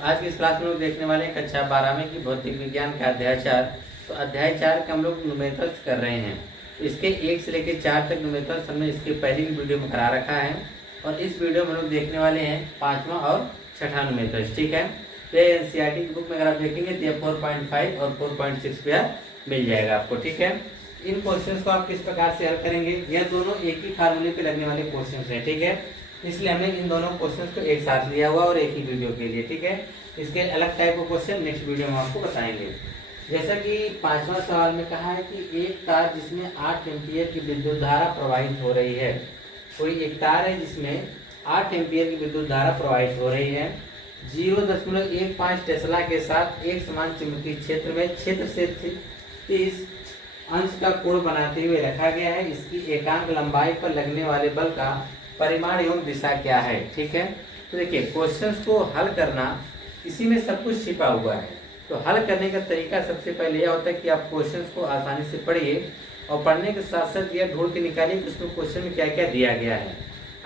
आज की इस क्लास में लोग देखने वाले हैं कक्षा 12 में की भौतिक विज्ञान का अध्याय 4। तो अध्याय 4 के हम लोग न्यूमेरिकल्स कर रहे हैं। इसके 1 से लेकर 4 तक न्यूमेरिकल्स हमने इसके पहले भी वीडियो में करा रखा है और इस वीडियो में हम लोग देखने वाले हैं 5वां और 6ठा न्यूमेरिकल्स। ठीक है, तो एनसीईआरटी की बुक में अगर आप देखेंगे तो ये 4.5 और 4.6 पे मिल जाएगा आपको। ठीक है, इन क्वेश्चंस को आप किस प्रकार से हल करेंगे, यह दोनों एक ही फार्मूले पे लगने वाले क्वेश्चंस हैं। ठीक है, इसलिए हमने इन दोनों क्वेश्चंस को एक साथ लिया हुआ और एक ही वीडियो के लिए। ठीक है, इसके अलग टाइप के क्वेश्चन नेक्स्ट वीडियो में आपको बताएंगे। जैसा कि 5वां सवाल में कहा है कि एक तार जिसमें 8 एम्पीयर की विद्युत धारा प्रवाहित हो रही है। कोई एक तार है जिसमें 8 एम्पीयर की विद्युत धारा प्रवाहित हो रही है। 0.15 टेस्ला के साथ एक समान चुंबकीय क्षेत्र में क्षेत्र से 30 अंश का कोण बनाते हुए रखा गया है। इसकी एकांक लंबाई पर लगने वाले बल का परिमाण एवं दिशा क्या है। ठीक है, तो देखिए क्वेश्चंस को हल करना, इसी में सब कुछ छिपा हुआ है। तो हल करने का तरीका सबसे पहले यह होता है कि आप क्वेश्चंस को आसानी से पढ़िए और पढ़ने के साथ साथ यह ढूंढ के निकालिए कि उसमें क्वेश्चन में क्या क्या दिया गया है।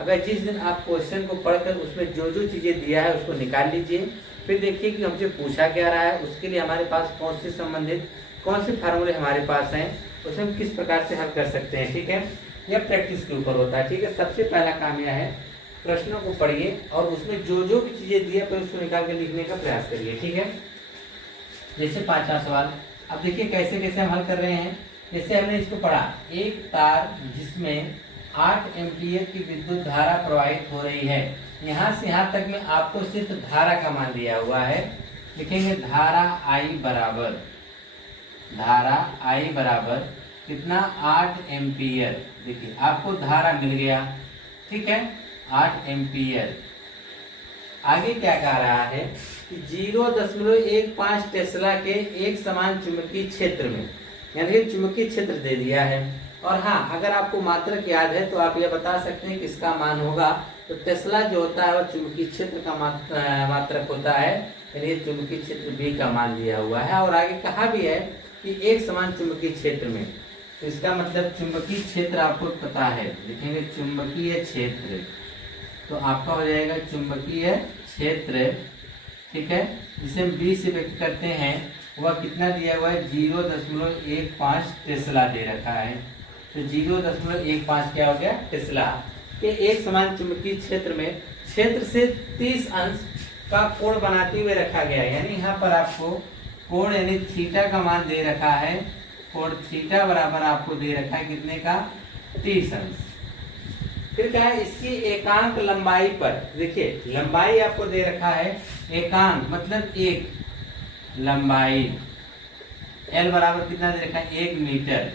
अगर जिस दिन आप क्वेश्चन को पढ़कर उसमें जो जो चीजें दिया है उसको निकाल लीजिए, फिर देखिए कि हमसे पूछा क्या रहा है, उसके लिए हमारे पास कौन से संबंधित कौन से फार्मूले हमारे पास हैं, उसमें हम किस प्रकार से हल कर सकते हैं। ठीक है, यह प्रैक्टिस के ऊपर होता है। ठीक है, सबसे पहला काम यह है प्रश्नों को पढ़िए और उसमें जो जो भी चीजें दी है पर उसको निकाल के लिखने का प्रयास करिए। ठीक है, जैसे 5वां सवाल अब देखिए कैसे कैसे हम हल कर रहे हैं। जैसे हमने इसको पढ़ा, एक तार जिसमें 8 एम्पीयर की विद्युत धारा प्रवाहित हो रही है। यहाँ से यहाँ तक में आपको सिर्फ धारा का मान दिया हुआ है। लिखेंगे धारा I बराबर कितना, 8 एम्पीयर। देखिए आपको धारा मिल गया। ठीक है, 8 एम्पीयर। आगे क्या कह रहा है कि 0.15 टेस्ला के एक समान चुंबकीय क्षेत्र में, यानी चुंबकीय क्षेत्र दे दिया है। और हाँ, अगर आपको मात्रक याद है तो आप यह बता सकते हैं कि इसका मान होगा, तो टेस्ला जो होता है वह चुंबकीय क्षेत्र का मात्रक होता है, यानी चुंबकीय क्षेत्र B का मान दिया हुआ है। और आगे कहा भी है कि एक समान चुंबकीय क्षेत्र में, तो इसका मतलब चुंबकीय क्षेत्र आपको पता है। लिखेंगे चुंबकीय क्षेत्र, तो आपका हो जाएगा चुंबकीय क्षेत्र। ठीक है, जिसे हम B से व्यक्त करते हैं वह कितना दिया हुआ है, 0.15 टेस्ला दे रखा है। तो 0.15 क्या हो गया, टेस्ला के एक समान चुंबकीय क्षेत्र में क्षेत्र से 30 अंश का कोण बनाते हुए रखा गया है। यानी यहाँ पर आपको कोण यानी थीटा का मान दे रखा है। कोण थीटा बराबर आपको दे रखा है कितने का, 30 अंश। फिर क्या है, इसकी एकांक लंबाई पर, देखिए लंबाई आपको दे रखा है, एकांक मतलब एक, लंबाई L बराबर कितना दे रखा है, 1 मीटर।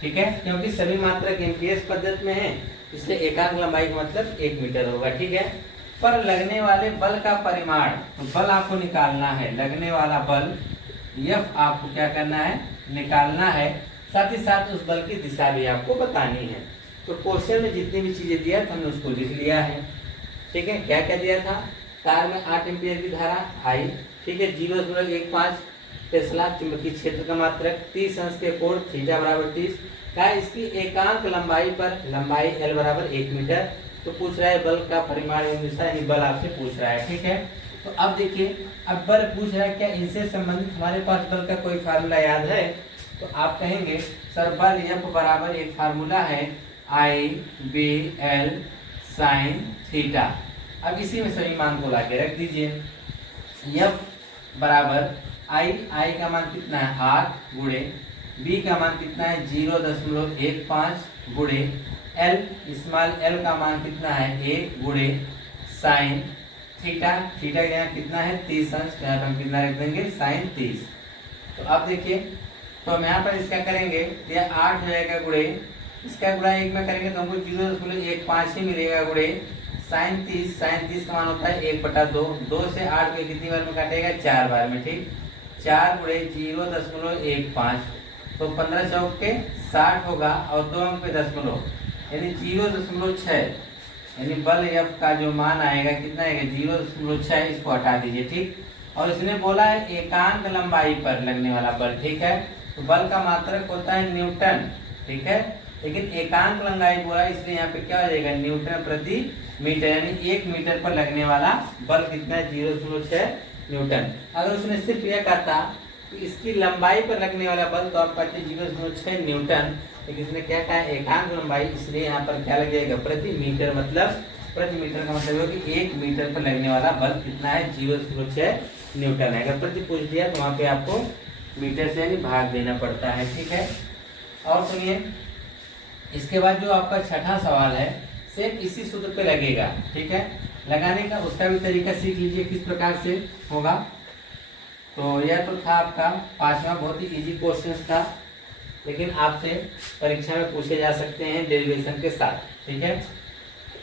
ठीक है, क्योंकि सभी मात्रक एम्पीयर पद्धति में है इसलिए एकांक लंबाई का मतलब 1 मीटर होगा। ठीक है, पर लगने वाले बल का परिमाण, तो बल आपको निकालना है, लगने वाला बल F आपको क्या करना है, निकालना है। साथ ही साथ उस बल की दिशा भी आपको बतानी है। तो क्वेश्चन में जितनी भी चीजें दिया था हमने उसको लिख लिया है। ठीक है, क्या क्या दिया था, तार में 8 एम्पीयर की धारा I। ठीक है, 0.15 टेस्ला चुंबकीय क्षेत्र का मात्रक, 30 अंश के कोण थीटा बराबर 30 का, इसकी एकांक लंबाई पर, लंबाई L बराबर 1 मीटर। तो पूछ रहा है बल का परिमाण एवं दिशा, यानी बल आपसे पूछ रहा है। ठीक है, तो अब देखिए, अब बल पूछ रहा है, क्या इनसे संबंधित हमारे पास बल का कोई फार्मूला याद है? तो आप कहेंगे सर बल F बराबर एक फार्मूला है, I/B/L sin थीटा। अब इसी में सभी मान को लाके रख दीजिए। F बराबर I का मान कितना है, 8 गुणे B का मान कितना है, 0.15 गुणे L स्मॉल L का मान कितना है, 1 गुणे साइन थीटा। थीटा यहाँ कितना है, 30 अंश, यहाँ पर हम कितना रख देंगे, साइन 30। तो अब देखिए, तो हम यहाँ पर इसका करेंगे, यह 8 हो जाएगा गुणे, इसका गुणा 1 में करेंगे तो हमको 0.15 ही मिलेगा गुणे साइन 30। साइन 30 का मान होता है 1/2। 2 से 8 को कितनी बार में काटेगा, 4 बार में। ठीक, 4 गुणे 0.15, तो 15 चौक के 60 होगा और 2 अंक पे दशमलव, यानी 0.6, यानी बल F का जो मान आएगा कितना आएगा, 0.6। इसको हटा दीजिए। ठीक, और इसने बोला है एकांक लंबाई पर लगने वाला बल। ठीक है, तो बल का मात्रक होता है न्यूटन। ठीक है, लेकिन एकांक लंबाई बोला इसलिए यहाँ पे क्या हो जाएगा, न्यूटन प्रति मीटर, यानी 1 मीटर पर लगने वाला बल कितना है, 0.6 न्यूटन। अगर उसने सिर्फ यह कहता तो इसकी लंबाई पर लगने वाला बल तो आप पाते 0.6 न्यूटन, लेकिन इसने क्या कहा एकांक लंबाई, इसलिए यहाँ पर क्या लग जाएगा प्रति मीटर, मतलब प्रति मीटर का मतलब है कि 1 मीटर पर लगने वाला बल कितना है 0.6 न्यूटन है। अगर प्रति पूछ दिया तो वहाँ पे आपको मीटर से यानी भाग देना पड़ता है, ठीक है। और सुनिए इसके बाद जो आपका छठा सवाल है सेम इसी सूत्र पे लगेगा, ठीक है। लगाने का उसका भी तरीका सीख लीजिए किस प्रकार से होगा। तो यह तो था आपका पांचवा, बहुत ही इजी क्वेश्चन था, लेकिन आपसे परीक्षा में पूछे जा सकते हैं डेरिवेशन के साथ, ठीक है।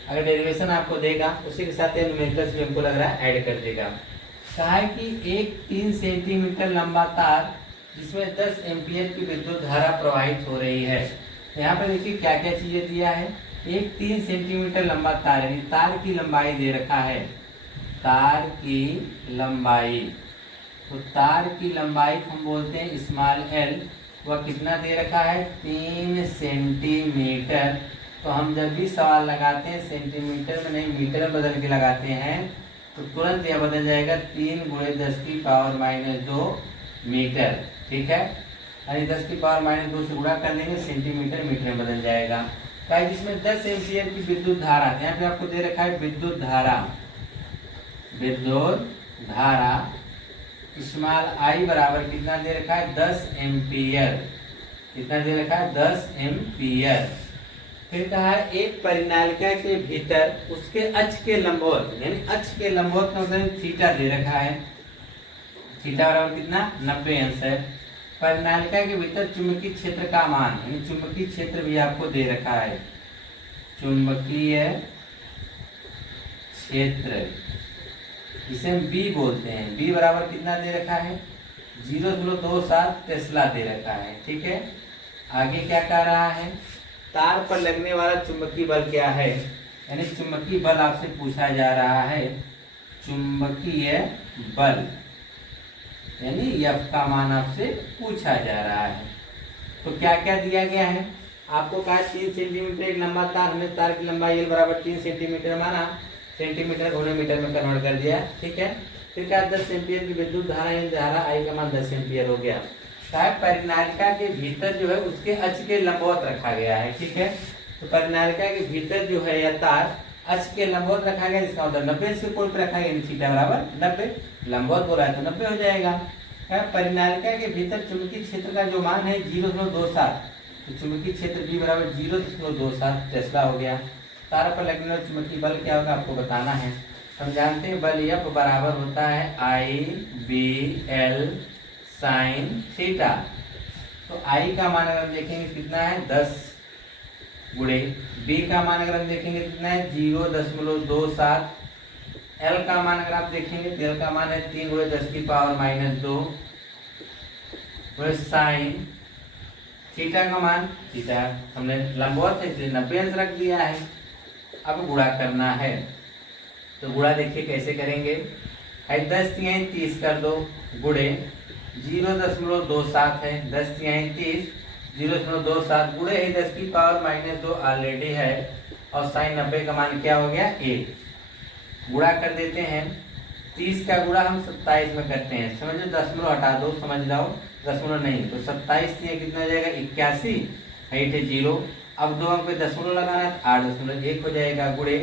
अगर डेरिवेशन आपको देगा उसी के साथ न्यूमेरिकल्स भी हमको लग रहा है ऐड कर देगा। कहा है कि एक 3 सेंटीमीटर लंबा तार जिसमें 10 एम्पीयर की विद्युत धारा प्रवाहित हो रही है। यहाँ पर देखिए क्या क्या चीजें दिया है। एक 3 सेंटीमीटर लंबा तार, यानी तार की लंबाई दे रखा है, तार की लंबाई। तो तार की लंबाई हम बोलते हैं स्मॉल एल, वह कितना दे रखा है 3 सेंटीमीटर। तो हम जब भी सवाल लगाते हैं सेंटीमीटर में नहीं मीटर में बदल के लगाते हैं तो तुरंत यह बदल जाएगा 3 × 10⁻²मीटर, ठीक है। यानी 10⁻² से गुणा कर लेंगे, सेंटीमीटर मीटर में बदल जाएगा। क्या जिसमें 10 एम्पीयर की विद्युत धारा, यहाँ पे आपको दे रखा है विद्युत धारा स्मॉल आई बराबर कितना दे रखा है 10 एम्पीयर, कितना दे रखा है 10 एम्पीयर। फिर कहा है एक परिनालिका के भीतर उसके अक्ष के लंबवत, यानी अक्ष के लंबवत का मतलब थीटा दे रखा है, थीटा बराबर कितना 90 अंश है। परिनालिका के भीतर चुंबकीय क्षेत्र का मान, यानी चुंबकीय क्षेत्र भी आपको दे रखा है, चुंबकीय क्षेत्र जिसे हम बी बोलते हैं, बी बराबर कितना दे रखा है 0.27 टेस्ला दे रखा है, ठीक है। आगे क्या कह रहा है तार पर लगने वाला चुंबकीय बल क्या है, यानी चुंबकीय बल आपसे पूछा जा रहा है, चुंबकीय बल यानी F का मान आपसे पूछा जा रहा है। तो क्या क्या दिया गया है आपको, कहा 3 सेंटीमीटर एक लंबा तार, हमने तार की लंबाई L बराबर 3 सेंटीमीटर माना, सेंटीमीटर को मीटर में कन्वर्ट कर दिया, ठीक है। फिर क्या 10 एम्पीयर की विद्युत धारा आई का मान 10 एम्पीयर हो गया। परिनालिका के भीतर जो है उसके अक्ष के लंबवत रखा गया है, ठीक है। तो परिनालिका के भीतर जो है यह तार अक्ष के लंबवत रखा गया, इसका मतलब 90 से कोण पर रखा गया, थीटा बराबर 90, लंबवत बोला है तो 90 हो जाएगा। परिनालिका के भीतर चुंबकीय क्षेत्र का जो मान है 0.27, तो चुंबकीय क्षेत्र B बराबर 0.27 टेस्ला हो गया। तार पर लगने वाला चुंबकीय बल क्या होगा आपको बताना है। हम जानते हैं बल F बराबर होता है I/B/L sin थीटा। तो I का मान अगर हम देखेंगे कितना है 10 गुणे, B का मान अगर हम देखेंगे कितना है 0.27, L का मान अगर आप देखेंगे तो L का मान है 3 × 10⁻², साइन थीटा का मान, थीटा हमने लंबवत है इसलिए 90 अंश रख दिया है। अब गुणा करना है, तो गुणा देखिए कैसे करेंगे, 10 × 30 कर दो, गुणे 0.27 है, 10 × 30 0.27 गुणे ही 10⁻² ऑलरेडी है, और साइन 90 का मान क्या हो गया 1। गुणा कर देते हैं, 30 का गुणा हम 27 में करते हैं, समझो दशमलव हटा दो, समझ जाओ दशमलव नहीं, तो 27 से कितना हो जाएगा 81, 8 है 0। अब 2 अंक पे दशमलव लगाना है 8.1 हो जाएगा, गुणे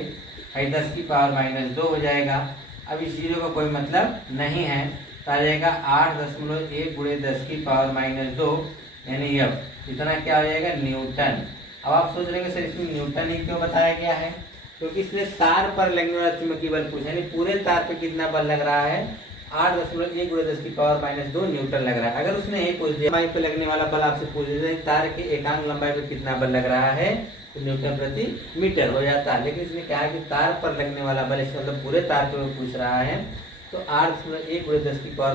10⁻² हो जाएगा। अब इस 0 का कोई मतलब नहीं है, तो आ जाएगा 8.1 गुणे 10⁻², यानी F इतना क्या हो जाएगा न्यूटन। अब आप सोच रहे हैं सर इसमें न्यूटन ही क्यों बताया गया है, क्योंकि इसने तार पर लगने वाला चुंबकीय बल पूछा, यानी पूरे तार पे कितना बल लग रहा है 8.1 गुणे 10⁻² न्यूटन लग रहा है। अगर उसने यही पूछ दिया लंबाई पे लगने वाला बल आपसे पूछ दिया तार के एकांक लंबाई पे कितना बल लग रहा है, तो न्यूटन प्रति मीटर हो जाता है। लेकिन इसने कहा कि तार पर लगने वाला बल, इसका मतलब पूरे तार पे वो पूछ रहा है, तो 8.1 गुणे 10⁻²